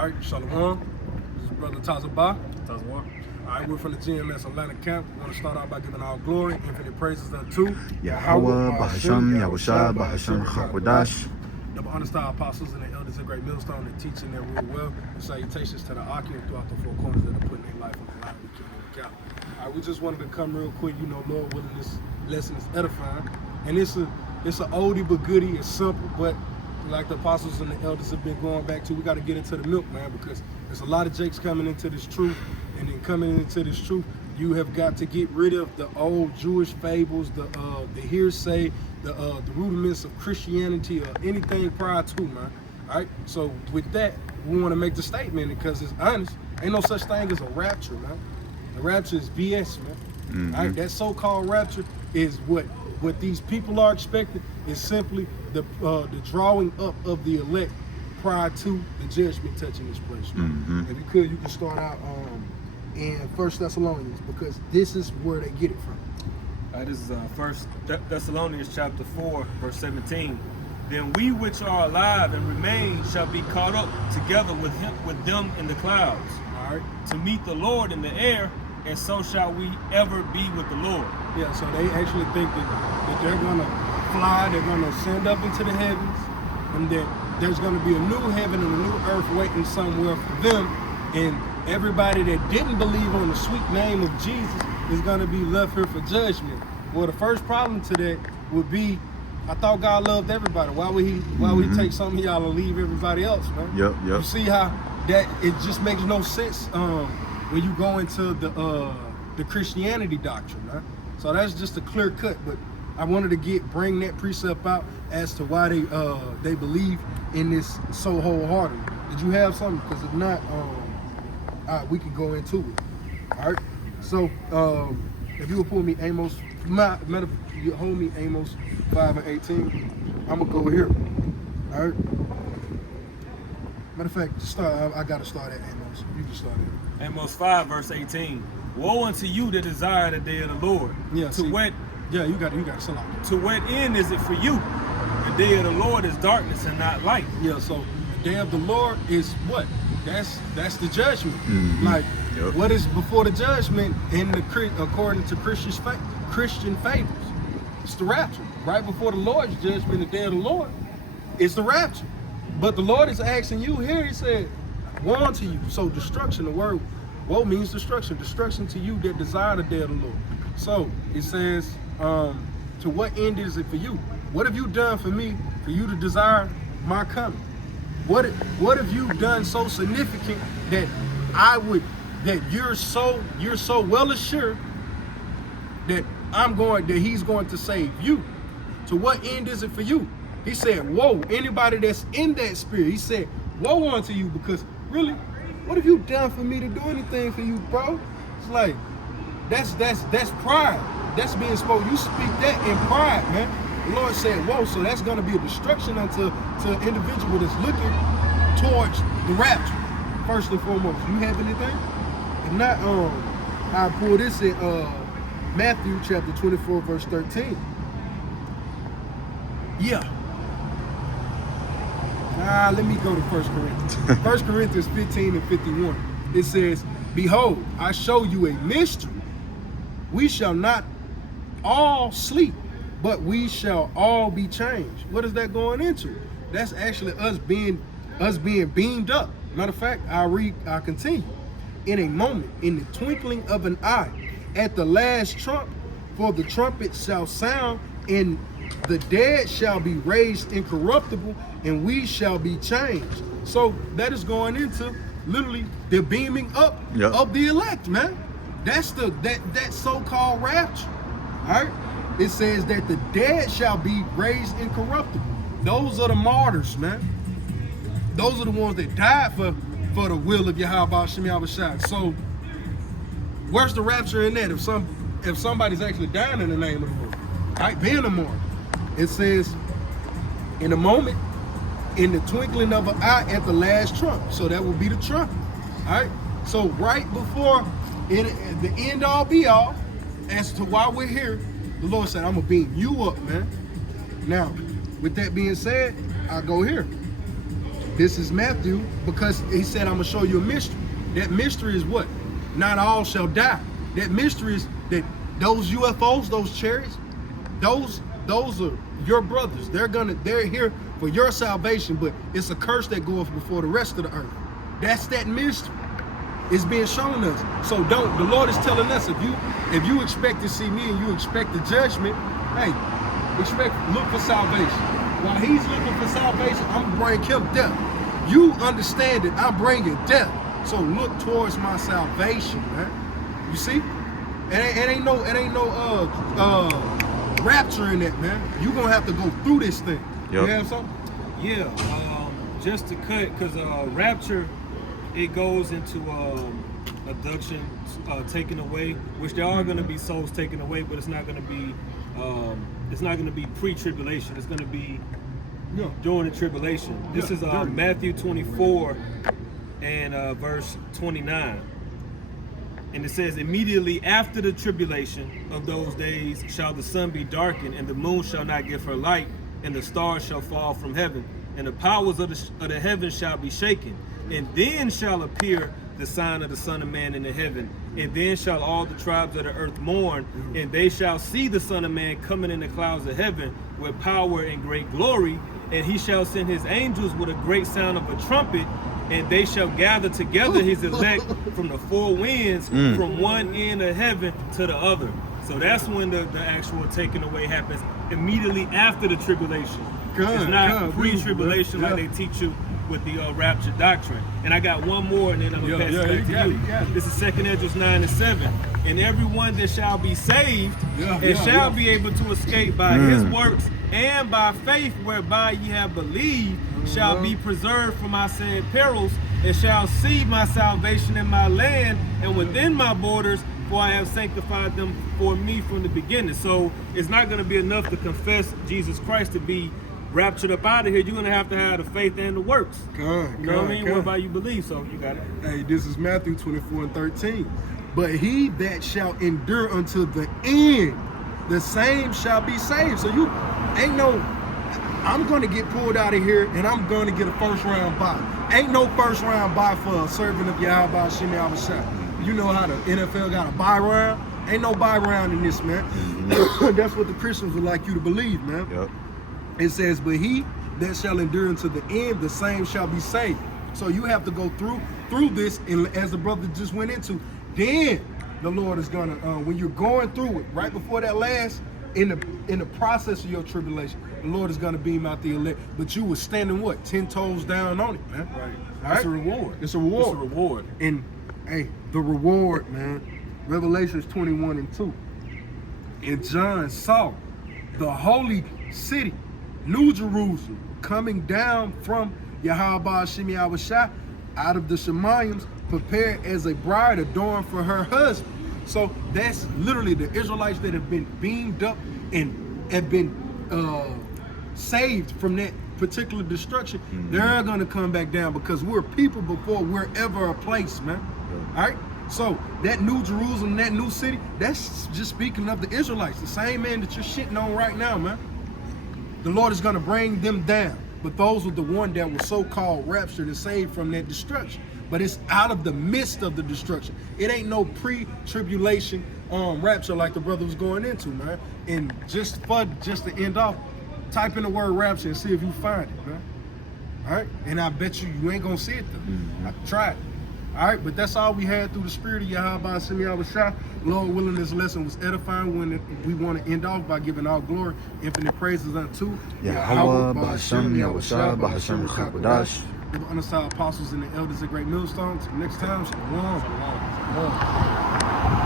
All right, Shalom. This is Brother Tazabah. Tazabah. All right, we're from the GMS Atlanta camp. We want to start out by giving all glory, infinite praises unto Yahweh, Bahasham, Yahusha, Bahasham, Hakodash. The understar apostles and the elders of Great Millstone that teaching their real well. Salutations to the Akim throughout the four corners that are putting their life on the line. We can't look out. All right, we just wanted to come real quick. You know, Lord willing, this lesson is edifying. And it's an oldie but goodie. It's simple, but like the apostles and the elders have been going back to, we got to get into the milk, man, because there's a lot of jakes coming into this truth. And then coming into this truth, you have got to get rid of the old Jewish fables, the hearsay, the rudiments of Christianity or anything prior to, man. All right. So with that, we want to make the statement because it's honest. Ain't no such thing as a rapture, man. The rapture is BS, man. Mm-hmm. All right. That so-called rapture is what these people are expecting is simply the drawing up of the elect prior to the judgment touching this place. Man. Mm-hmm. If you could, you can start out in 1 Thessalonians because this is where they get it from. This is 1 Thessalonians chapter 4, verse 17. Then we which are alive and remain shall be caught up together with them in the clouds, All right. to meet the Lord in the air, and so shall we ever be with the Lord. Yeah, so they actually think that they're going to fly, they're going to ascend up into the heavens, and that there's going to be a new heaven and a new earth waiting somewhere for them, and everybody that didn't believe on the sweet name of Jesus is going to be left here for judgment. Well, the first problem to that would be, I thought God loved everybody. Why would he take some of y'all and leave everybody else, man? Yep. You see how that it just makes no sense when you go into the Christianity doctrine, man. So that's just a clear cut. But I wanted to bring that precept out as to why they believe in this so wholeheartedly. Did you have something? Because if not, we can go into it. All right. So if you would pull me Amos, you hold me Amos 5 and 18. I'm gonna go here. All right. Matter of fact, I gotta start at Amos. You can start at Amos 5, verse 18. Woe unto you that desire the day of the Lord. Yeah. You got it. To what end is it for you? The day of the Lord is darkness and not light. Yeah. So the day of the Lord is what? That's the judgment. Mm-hmm. Like, yep. What is before the judgment according to Christian fables? It's the rapture. Right before the Lord's judgment, the day of the Lord, it's the rapture. But the Lord is asking you here, he said, woe unto you. So destruction, the word woe means destruction. Destruction to you that desire the day of the Lord. So it says, to what end is it for you? What have you done for me for you to desire my coming? What have you done so significant that you're so well assured that he's going to save you? To what end is it for you? He said, woe, anybody that's in that spirit. He said, woe unto you, because really, what have you done for me to do anything for you, bro? It's like, that's pride. That's being spoken. You speak that in pride, man. The Lord said, whoa, so that's going to be a destruction to an individual that's looking towards the rapture, first and foremost. You have anything? If not, I pull this in Matthew chapter 24, verse 13. Yeah. Let me go to 1 Corinthians. 1 Corinthians 15 and 51. It says, behold, I show you a mystery. We shall not all sleep, but we shall all be changed. What is that going into? That's actually us being beamed up. Matter of fact, I continue. In a moment, in the twinkling of an eye, at the last trump, for the trumpet shall sound, and the dead shall be raised incorruptible, and we shall be changed. So that is going into literally the beaming up of the elect, man. That's that so-called rapture. All right. It says that the dead shall be raised incorruptible. Those are the martyrs, man. Those are the ones that died for the will of Yahweh Shem Yahushua. So where's the rapture in that? If somebody's actually dying in the name of the Lord, right? Being a martyr. It says, in a moment, in the twinkling of an eye, at the last trump. So that will be the trumpet. All right. So right before the end all be all, as to why we're here, the Lord said, I'm gonna beam you up, man. Now, with that being said, I go here. this is Matthew, because he said, I'm gonna show you a mystery. That mystery is what? Not all shall die. That mystery is that those UFOs, those chariots, those are your brothers. They're here for your salvation, but it's a curse that goes before the rest of the earth. That's that mystery. It's being shown us. So the Lord is telling us, if you expect to see me and you expect the judgment, hey, look for salvation. While he's looking for salvation, I'm bringing him death. You understand that I'm bringing death. So look towards my salvation, man. You see? It ain't no rapture in that, man. You gonna have to go through this thing. Yep. You have something? Yeah, just to cut, because rapture, it goes into abduction, taken away, which there are going to be souls taken away, but it's not going to be pre-tribulation. It's going to be during the tribulation. This is Matthew 24 and verse 29. And it says, immediately after the tribulation of those days shall the sun be darkened, and the moon shall not give her light, and the stars shall fall from heaven, and the powers of the heavens shall be shaken. And then shall appear the sign of the Son of Man in the heaven. And then shall all the tribes of the earth mourn, and they shall see the Son of Man coming in the clouds of heaven with power and great glory. And he shall send his angels with a great sound of a trumpet, and they shall gather together his elect from the four winds, from one end of heaven to the other. So that's when the actual taking away happens, immediately after the tribulation. It's not pre-tribulation like they teach you with the rapture doctrine. And I got one more, and then I'm gonna pass it back to you. This is 2 Ezra 9 and 7. And everyone that shall be saved shall be able to escape by his works and by faith whereby ye have believed, shall be preserved from my said perils, and shall see my salvation in my land and within my borders, for I have sanctified them for me from the beginning. So it's not going to be enough to confess Jesus Christ to be raptured up out of here. You're going to have the faith and the works. You know what I mean? Whereby you believe, so you got it. Hey, this is Matthew 24 and 13. But he that shall endure unto the end, the same shall be saved. So you ain't no, I'm going to get pulled out of here and I'm going to get a first round bye. Ain't no first round bye for a servant of Yahweh Shimei Abashai. You know how the NFL got a bye round? Ain't no bye round in this, man. That's what the Christians would like you to believe, man. Yep. It says, but he that shall endure unto the end, the same shall be saved. So you have to go through this, and as the brother just went into, then the Lord is gonna, when you're going through it, right before that last, in the process of your tribulation, the Lord is gonna beam out the elect. But you were standing what? 10 toes down on it, man. Right. It's a reward. It's a reward. It's a reward. And hey, the reward, man. Revelations 21 and 2. And John saw the holy city, New Jerusalem, coming down from Yahweh Shimei Abashai out of the Shemayims, prepared as a bride adorned for her husband. So that's literally the Israelites that have been beamed up and have been saved from that particular destruction. They're gonna come back down because we're people before we're ever a place, man. All right. So that New Jerusalem, that new city, that's just speaking of the Israelites, the same man that you're shitting on right now, man. The Lord is gonna bring them down. But those are the one that were so-called raptured and saved from that destruction. But it's out of the midst of the destruction. It ain't no pre-tribulation rapture like the brother was going into, man. And just to end off, type in the word rapture and see if you find it, man. All right? And I bet you ain't gonna see it though. I tried it. All right, but that's all we had through the spirit of Yahweh Shimei Abashai. Lord willing, this lesson was edifying. When we want to end off by giving all glory, infinite praises unto Yahweh B'Hashem Yahushua B'Hashem Chakodash. The unassigned apostles and the elders of great millstones. Next time, shalom.